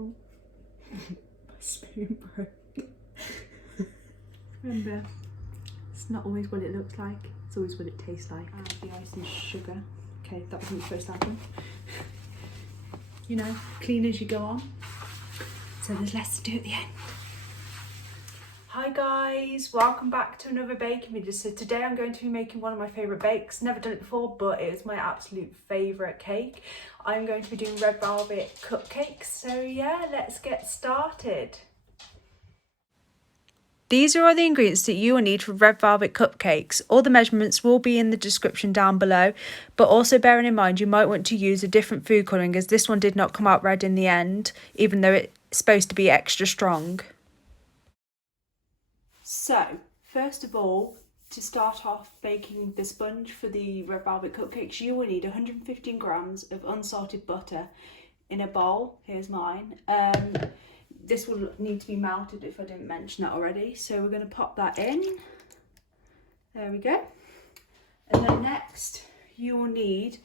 Oh, my spoon broke. Remember, it's not always what it looks like, it's always what it tastes like. Add the ice and sugar. Okay, that wasn't supposed to happen. You know, clean as you go on. So there's less to do at the end. Hi guys, welcome back to another baking video. So today I'm going to be making one of my favourite bakes. Never done it before, but it is my absolute favourite cake. I'm going to be doing red velvet cupcakes. So yeah, let's get started. These are all the ingredients that you will need for red velvet cupcakes. All the measurements will be in the description down below, but also bearing in mind you might want to use a different food colouring, as this one did not come out red in the end, even though it's supposed to be extra strong. So, first of all, to start off baking the sponge for the red velvet cupcakes, you will need 115 grams of unsalted butter in a bowl. Here's mine. This will need to be melted if I didn't mention that already. So we're going to pop that in. There we go. And then next, you will need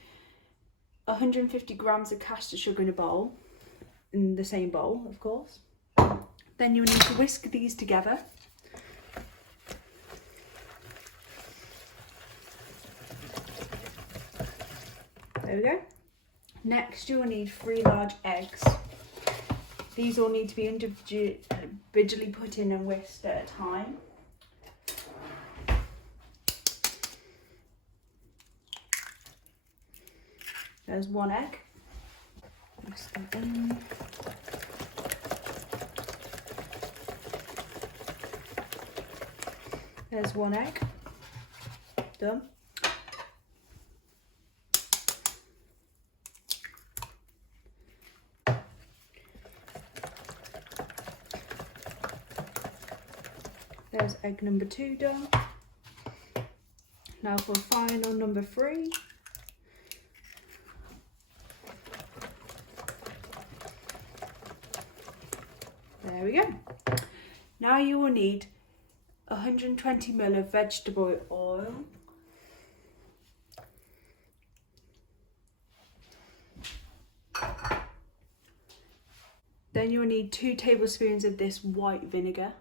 150 grams of caster sugar in a bowl, in the same bowl, of course. Then you'll need to whisk these together. There we go. Next, you will need 3 large eggs. These all need to be individually put in and whisked at a time. There's 1 egg. Whisk that in. There's 1 egg. Done. There's egg number 2 done. Now for final number 3. There we go. Now you will need 120 ml of vegetable oil. Then you'll need 2 tablespoons of this white vinegar.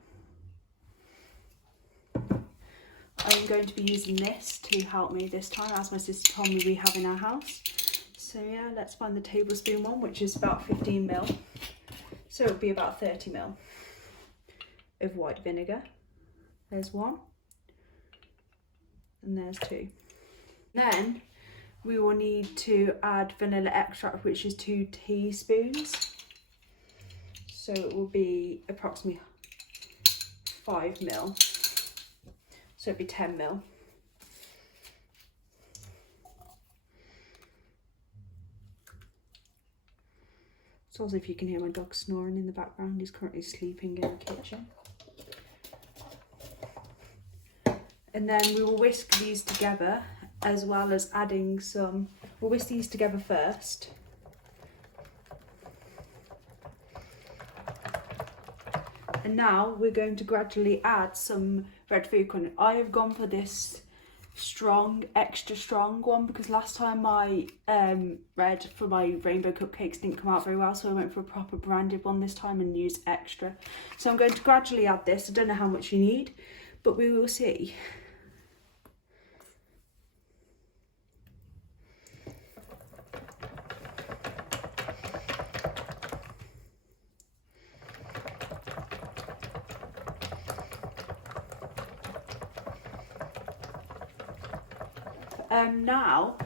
I'm going to be using this to help me this time, as my sister told me we have in our house. So yeah, let's find the tablespoon one, which is about 15 ml. So it'll be about 30 ml of white vinegar. There's 1. And there's 2. Then we will need to add vanilla extract, which is 2 teaspoons. So it will be approximately 5 ml. So it'd be 10 ml. So as if you can hear my dog snoring in the background, he's currently sleeping in the kitchen. And then we will whisk these together, as well as adding some, we'll whisk these together first. And now we're going to gradually add some red food colouring. I have gone for this strong, extra strong one, because last time my red for my rainbow cupcakes didn't come out very well, so I went for a proper branded one this time and used extra. So I'm going to gradually add this. I don't know how much you need, but we will see. Now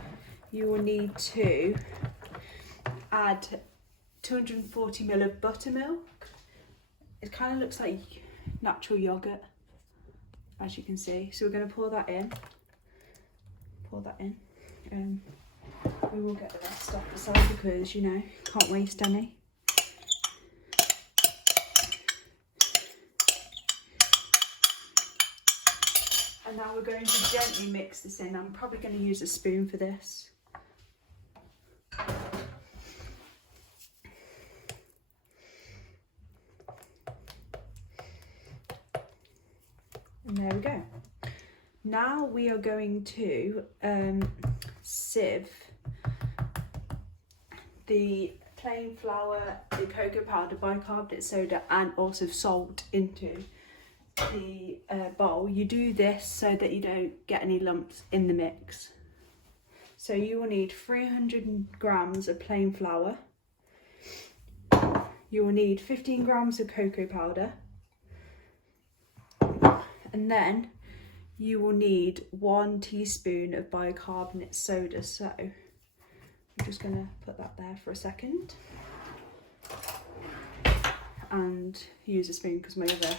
you will need to add 240 ml of buttermilk. It kind of looks like natural yogurt, as you can see. So we're going to pour that in. Pour that in. We will get the rest off the side because, you know, can't waste any. And now we're going to gently mix this in. I'm probably going to use a spoon for this. And there we go. Now we are going to sieve the plain flour, the cocoa powder, bicarbonate soda and also salt into the bowl. You do this so that you don't get any lumps in the mix. So you will need 300 grams of plain flour. You will need 15 grams of cocoa powder. And then you will need 1 teaspoon of bicarbonate soda. So I'm just going to put that there for a second. And use a spoon because my other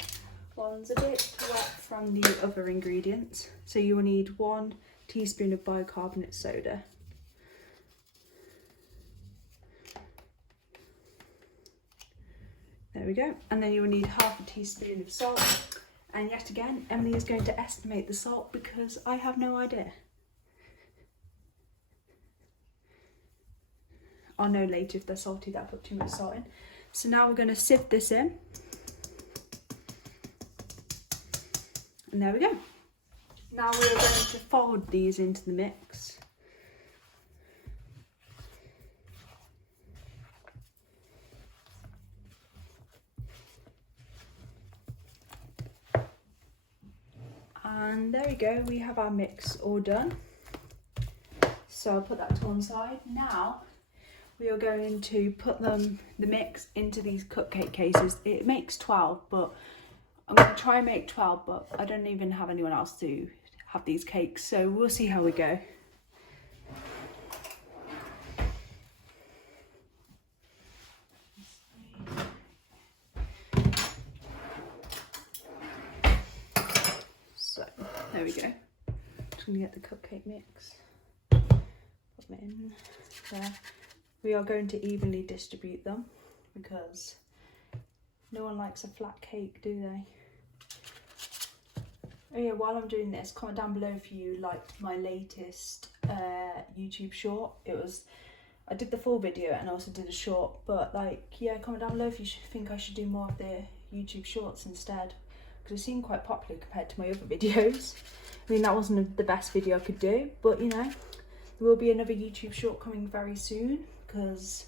one's a bit wet from the other ingredients. So you will need 1 teaspoon of bicarbonate soda. There we go. And then you will need half a teaspoon of salt. And yet again, Emily is going to estimate the salt because I have no idea. I'll know later if they're salty that I put too much salt in. So now we're going to sieve this in. And there we go. Now we're going to fold these into the mix. And there we go, we have our mix all done. So I'll put that to one side. Now we are going to put the mix into these cupcake cases. It makes 12, but I'm going to try and make 12, but I don't even have anyone else to have these cakes, so we'll see how we go. So there we go. Just going to get the cupcake mix. Put them in there. We are going to evenly distribute them because no one likes a flat cake, do they? Oh yeah, while I'm doing this, comment down below if you liked my latest YouTube short. I did the full video and also did a short, but like, yeah, comment down below if you think I should do more of the YouTube shorts instead, because it seemed quite popular compared to my other videos. I mean, that wasn't the best video I could do, but you know, there will be another YouTube short coming very soon because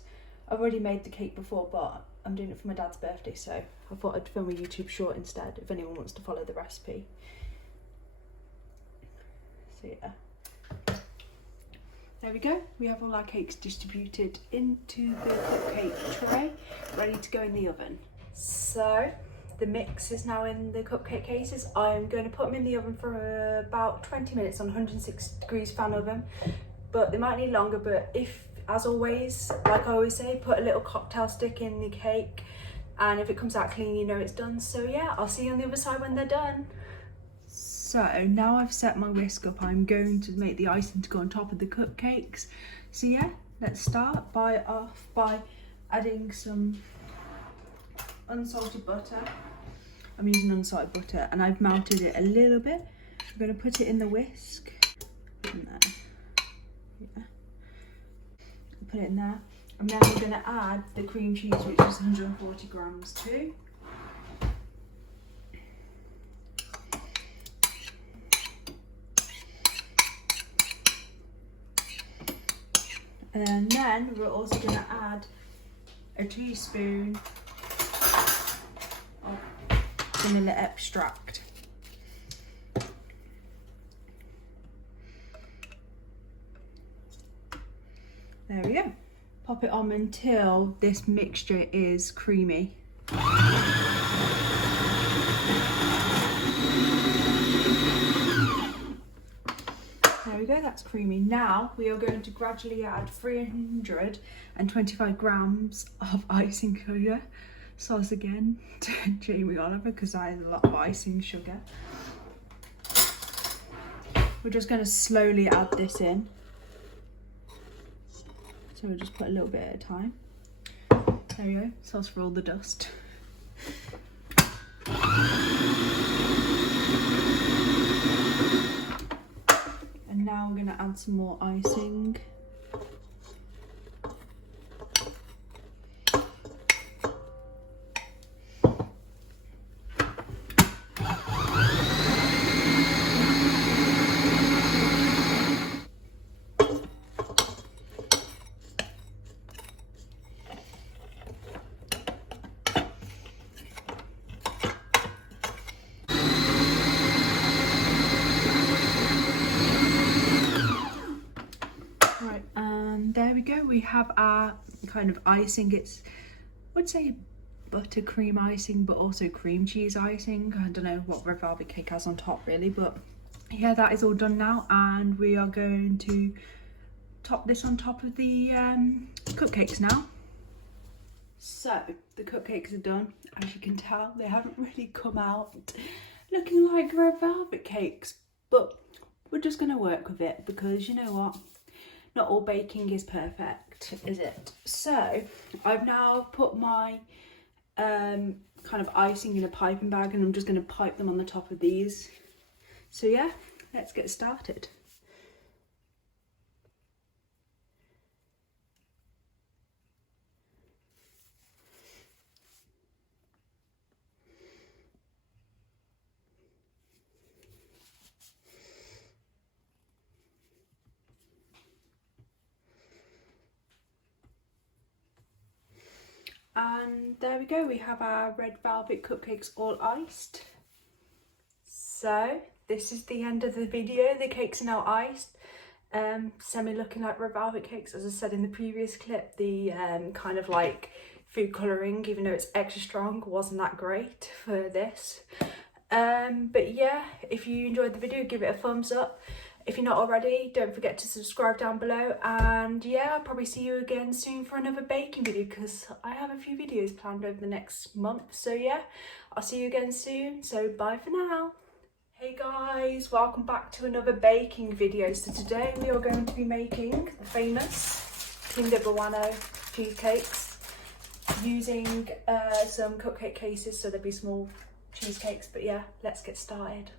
I've already made the cake before, but I'm doing it for my dad's birthday, so I thought I'd film a YouTube short instead if anyone wants to follow the recipe. So yeah, there we go. We have all our cakes distributed into the cupcake tray, ready to go in the oven. So the mix is now in the cupcake cases. I'm going to put them in the oven for about 20 minutes on 106 degrees fan oven, but they might need longer. But if, as always, like I always say, put a little cocktail stick in the cake, and if it comes out clean, you know it's done. So yeah, I'll see you on the other side when they're done. So now I've set my whisk up, I'm going to make the icing to go on top of the cupcakes. So yeah, let's start off by adding some unsalted butter. I'm using unsalted butter and I've melted it a little bit. I'm going to put it in the whisk. In there. Yeah. Put it in there. And then we're going to add the cream cheese, which is 140 grams too. And then we're also going to add a teaspoon of vanilla extract. There we go. Pop it on until this mixture is creamy. There we go, that's creamy. Now we are going to gradually add 325 grams of icing sugar. Sauce again to Jamie Oliver because I had a lot of icing sugar. We're just going to slowly add this in. So we'll just put a little bit at a time. There we go, sauce for all the dust. And now we're going to add some more icing. we have our kind of icing. It's, I would say, buttercream icing, but also cream cheese icing. I don't know what red velvet cake has on top really, but yeah, that is all done now, and we are going to top this on top of the cupcakes now. So the cupcakes are done. As you can tell, they haven't really come out looking like red velvet cakes, but we're just going to work with it because you know what, not all baking is perfect, is it? So I've now put my kind of icing in a piping bag, and I'm just going to pipe them on the top of these. So yeah, let's get started. And there we go, we have our red velvet cupcakes all iced. So this is the end of the video. The cakes are now iced, semi looking like red velvet cakes. As I said in the previous clip, the kind of like food colouring, even though it's extra strong, wasn't that great for this. But yeah, if you enjoyed the video, give it a thumbs up. If you're not already, don't forget to subscribe down below, and yeah, I'll probably see you again soon for another baking video because I have a few videos planned over the next month. So yeah, I'll see you again soon, so bye for now. Hey guys, welcome back to another baking video. So today we are going to be making the famous Kinder Bueno cheesecakes using some cupcake cases, so there'll be small cheesecakes. But yeah, let's get started.